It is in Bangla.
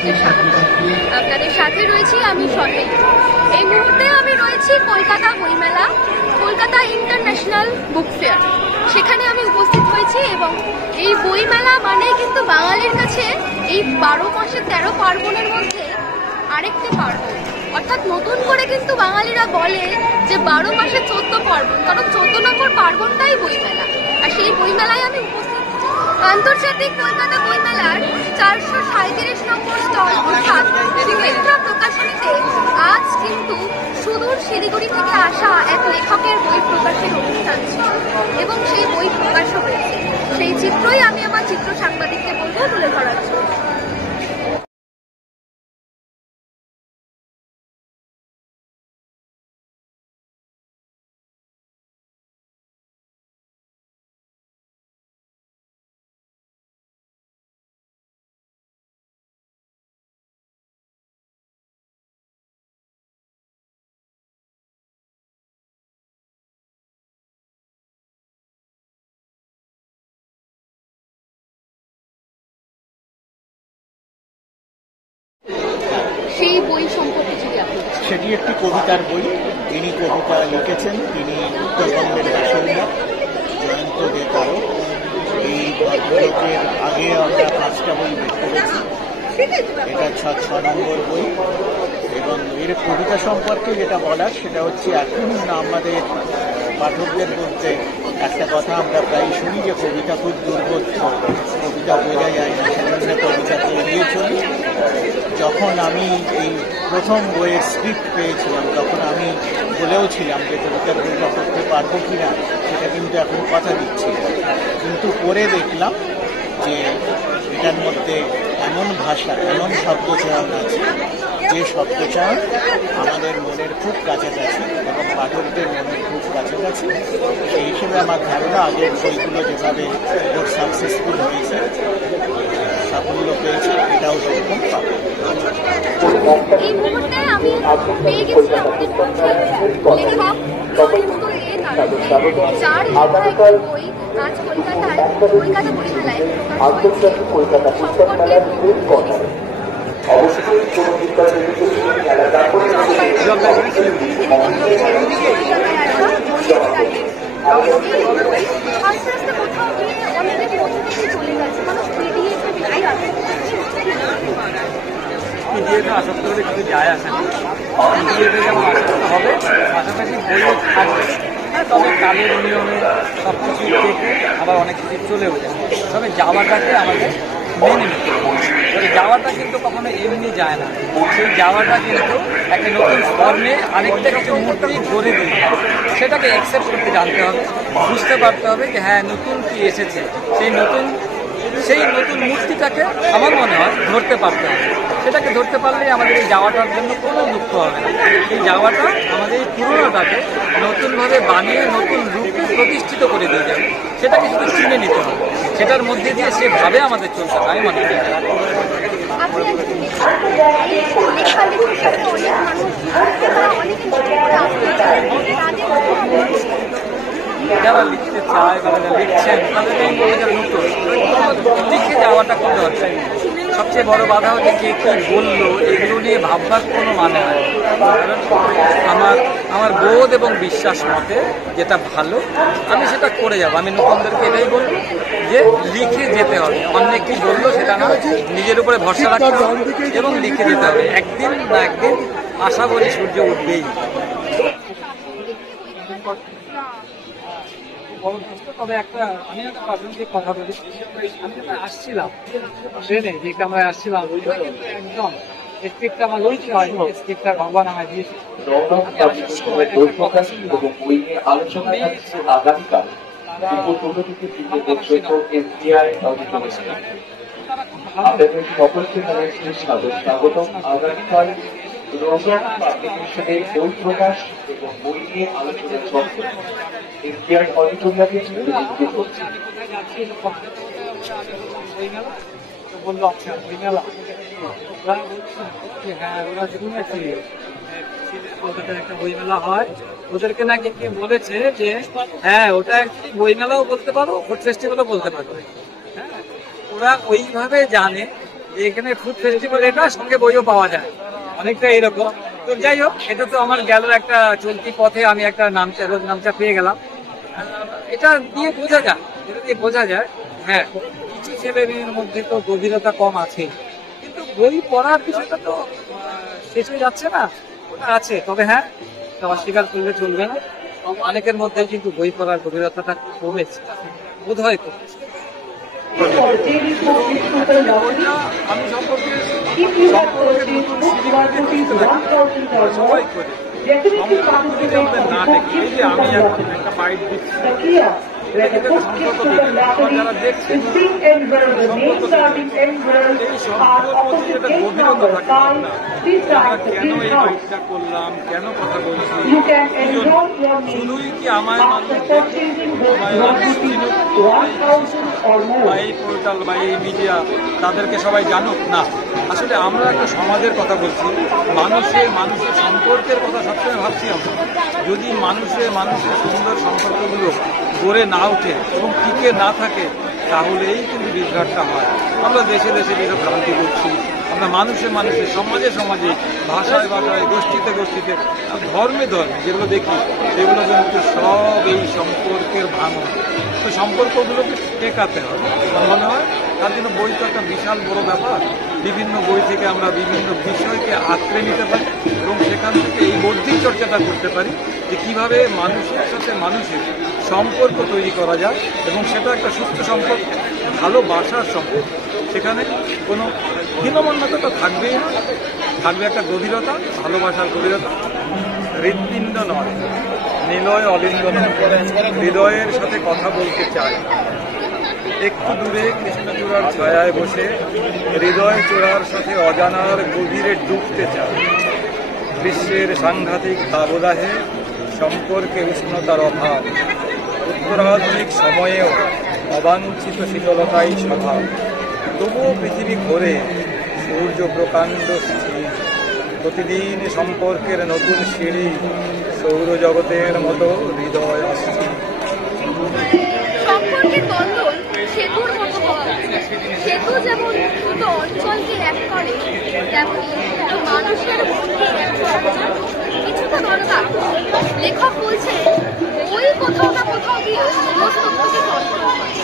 আপনাদেরকে স্বাগত। আপনাদের সাথে রয়েছি আমি সতেজ। এই মুহূর্তে আমি রয়েছি কলকাতা বইমেলা, কলকাতা ইন্টারন্যাশনাল বুক ফেয়ার। সেখানে আমি উপস্থিত হয়েছি এবং এই বইমেলা মানে কিন্তু বাঙালির কাছে এই 12 মাসে 13 পার্বণের মধ্যে আরেকটি পার্বণ। অর্থাৎ নতুন করে কিন্তু বাঙালিরা বলে যে 12 মাসে 14 পার্বণ, কারণ 14 নম্বর পার্বণটাই বইমেলা। আর সেই বইমেলায় আমি উপস্থিত আন্তর্জাতিক কলকাতা বইমেলার 437 নম্বর স্টল অর্থাৎ সুমিত্রা প্রকাশনীতে আজ কিন্তু সুদূর শিলিগুড়ি থেকে আসা এক লেখকের বই প্রকাশের অনুষ্ঠান ছিল এবং সেই বই প্রকাশও হয়েছে। সেই চিত্রই আমি আমার চিত্র সাংবাদিককে বলবো তুলে ধরার জন্য। সেই বই সম্পর্কে যদি আপনি সেটি একটি কবিতার বই। তিনি কবিতা লিখেছেন, তিনি উত্তরবঙ্গের বাসিন্দা জয়ন্ত দেকারো। এই ভদ্রলোকের আগে আমরা 5টা বই বের করেছি, এটা 6 নম্বর বই। এবং এর কবিতা সম্পর্কে যেটা বলার সেটা হচ্ছে, এখন আমাদের পাঠকদের বলতে একটা কথা আমরা প্রায় শুনি যে কবিতা খুব দুর্বোধ্য, কবিতা বোঝা যায় না, সেজন্য কবিতাকে এড়িয়ে চলি। যখন আমি এই প্রথম বইয়ের স্ক্রিপ্ট পেয়েছিলাম তখন আমি বলেও ছিলাম যে কবিতার বইটা করতে পারবো কিনা, সেটা কিন্তু এখন কথা দিচ্ছি। কিন্তু পরে দেখলাম যে এটার মধ্যে এমন ভাষা, এমন শব্দচয়ন আছে যে শব্দচয়ন আমাদের মনের খুব কাছাকাছি এবং পাঠকদের মনের খুব কাছাকাছি। সেই হিসেবে আমার ধারণা আগের বইগুলো যেভাবে ওর সাকসেসফুল হয়েছে, সাফল্য পেয়েছে, এটাও সেরকম পাবে। এই মুহূর্তে আমি পেয়ে গেছি আমাদের লেখক জয়ন্ত দেকারো, যার লেখা একটি বই আজ কলকাতা বইমেলায় প্রকাশ হয়েছে। অবশ্যই কোনো আস্তে আস্তে কোথাও গিয়ে অনেকের মধ্যে থেকে চলে গেছে, মানুষ পিডিএফ পিডিএফে আসক্ত হলে কিছু যায় আসে না। পিডিএফে যেমন আসক্ত হবে, পাশাপাশি বইও থাকবে, তবে কালের নিয়মে সব কিছু দেখে আবার অনেক কিছু চলেও যায়। তবে যাওয়াটাকে আমাদের মেনে নিতে হবে। তবে যাওয়াটা কিন্তু কখনো এমনি যায় না, সেই যাওয়াটা কিন্তু একটা নতুন ফর্মে আরেকটা কিছু মূর্তি গড়ে দিতে হবে। সেটাকে অ্যাকসেপ্ট করতে জানতে হবে, বুঝতে পারতে হবে যে হ্যাঁ নতুন কি এসেছে, সেই নতুন মূর্তিটাকে আমার মনে হয় ধরতে পারতে হবে। সেটাকে ধরতে পারলেই আমাদের এই যাওয়াটার জন্য কোনো দুঃখ হবে না। এই যাওয়াটা আমাদের এই পুরোনোটাকে নতুনভাবে বানিয়ে নতুন রূপে প্রতিষ্ঠিত করে দিয়ে যাবে। সেটাকে শুধু চিনে নিতে হবে, সেটার মধ্যে দিয়ে সেভাবে আমাদের চলতে হবে। আমি মনে করি যারা লিখতে চায় বা যারা লিখছেন তাদের এই বইটা নতুন লিখে যাওয়াটা খুব দরকার। সবচেয়ে বড় বাধা হচ্ছে কে কী বললো, এগুলো নিয়ে ভাববার কোনো মানে হয়। কারণ আমার বোধ এবং বিশ্বাস মতে যেটা ভালো আমি সেটা করে যাবো। আমি নতুনদেরকে এটাই বলবো যে লিখে যেতে হবে। অনেক কি বললো সেটা না, নিজের উপরে ভরসা রাখতে হবে এবং লিখে যেতে হবে। একদিন না একদিন আশা করি সূর্য উঠবেই। তবে আমি একটা প্রাসঙ্গিক কথা বলি। আমি যখন আসছিলাম ট্রেনে, যে কামরায় আসছিলাম, একদম স্ক্রিপ্টটা আমার ওই হয়, স্ক্রিপ্টটা ভগবান আমায় দিয়েছে। বই প্রকাশ এবং বই নিয়ে আলোচনা চলছে। ইন্ডিয়ার অডিটোরিয়ামে বললো আচ্ছা বইমেলা, ওরা হ্যাঁ ওরা শুনেছি কলকাতায় একটা বইমেলা হয়, ওদেরকে নাকি কে বলেছে যে হ্যাঁ ওটা একচুয়ালি বইমেলাও বলতে পারো, ফুড ফেস্টিভ্যালও বলতে পারো। হ্যাঁ ওরা ওইভাবে জানে যে এখানে ফুড ফেস্টিভ্যাল এটা, সঙ্গে বইও পাওয়া যায়, অনেকটা এরকম। তো যাই হোক, এটা তো আমার গেল একটা চলতি পথে আমি একটা রোজ নামচা পেয়ে গেলাম। এটা দিয়ে বোঝা যায় হ্যাঁ, কিছু ছেলে মেয়ের মধ্যে তো গভীরতা কম আছে, কিন্তু বই পড়ার বিষয়টা তো শেষ হয়ে যাচ্ছে না, ওটা আছে। তবে হ্যাঁ, অস্বীকার করলে চলবে না, অনেকের মধ্যে কিন্তু বই পড়ার গভীরতাটা কমেছে, বোধ হয় কমেছে। আমি সম্পর্কে সবাই করি, আমাদের না দেখি। এই যে আমি এখন একটা বাইট দিচ্ছি, যারা দেখছেন এই সম্পর্ক যেটা গভীরতা থাকে না, কেন এই বাইকটা করলাম, কেন কথা বলছি, শুধুই কি আমায় মানুষ বা এই পোর্টাল বা এই মিডিয়া তাদেরকে সবাই জানুক না। আসলে আমরা একটা সমাজের কথা বলছি, মানুষের সম্পর্কের কথা সবসময় ভাবছি আমরা। যদি মানুষের সুন্দর সম্পর্কগুলো গড়ে না ওঠে এবং টিকে না থাকে, তাহলেই কিন্তু বিভ্রাটটা হয়। আমরা দেশে দেশে যেসব ভ্রান্তি করছি, আমরা মানুষে সমাজে ভাষায় গোষ্ঠীতে ধর্মে যেগুলো দেখি, সেগুলো কিন্তু সব এই সম্পর্কের ভাঙন। তো সম্পর্কগুলোকে টেকাতে হবে আমার মনে হয়। তার জন্য বই তো একটা বিশাল বড় ব্যাপার। বিভিন্ন বই থেকে আমরা বিভিন্ন বিষয়কে আঁকড়ে নিতে পারি এবং সেখান থেকে এই বৌদ্ধিক চর্চাটা করতে পারি যে কীভাবে মানুষের সাথে মানুষের সম্পর্ক তৈরি করা যায় এবং সেটা একটা সুস্থ সম্পর্ক, ভালোবাসার সম্পর্ক। সেখানে কোনো হীনমন্যতা থাকবেই না, থাকবে একটা গভীরতা, ভালোবাসার গভীরতা। হৃৎপিণ্ড নয়, নিলয় অলিঙ্গন, হৃদয়ের সাথে কথা বলতে চায়। একটু দূরে কৃষ্ণচূড়ার ছায়ায় বসে হৃদয় চূড়ার সাথে অজানার গভীরে ডুবতে চায়। গ্রীষ্মের সাংঘাতিক দাবদাহে সম্পর্কে উষ্ণতার অভাব, উত্তরাধুনিক সময়েও অবাঞ্ছিত শীতলতাই স্বভাব। তবুও পৃথিবী ঘোরে, সূর্য প্রকাণ্ড স্থির, প্রতিদিন সম্পর্কের নতুন সিঁড়ি, সৌরজগতের মতো হৃদয় অস্থির। সম্পর্কের বন্ধন সেতুর মতো হওয়া উচিত। সেতু যেমন দুটো অঞ্চলকে এক করে, তেমন মানুষের মধ্যে এক করার জন্য কিছুটা দরকার। লেখক বলছেন বই কোথাও না কোথাও গিয়ে মনস্তত্ত্বকে কন্ট্রোল করে।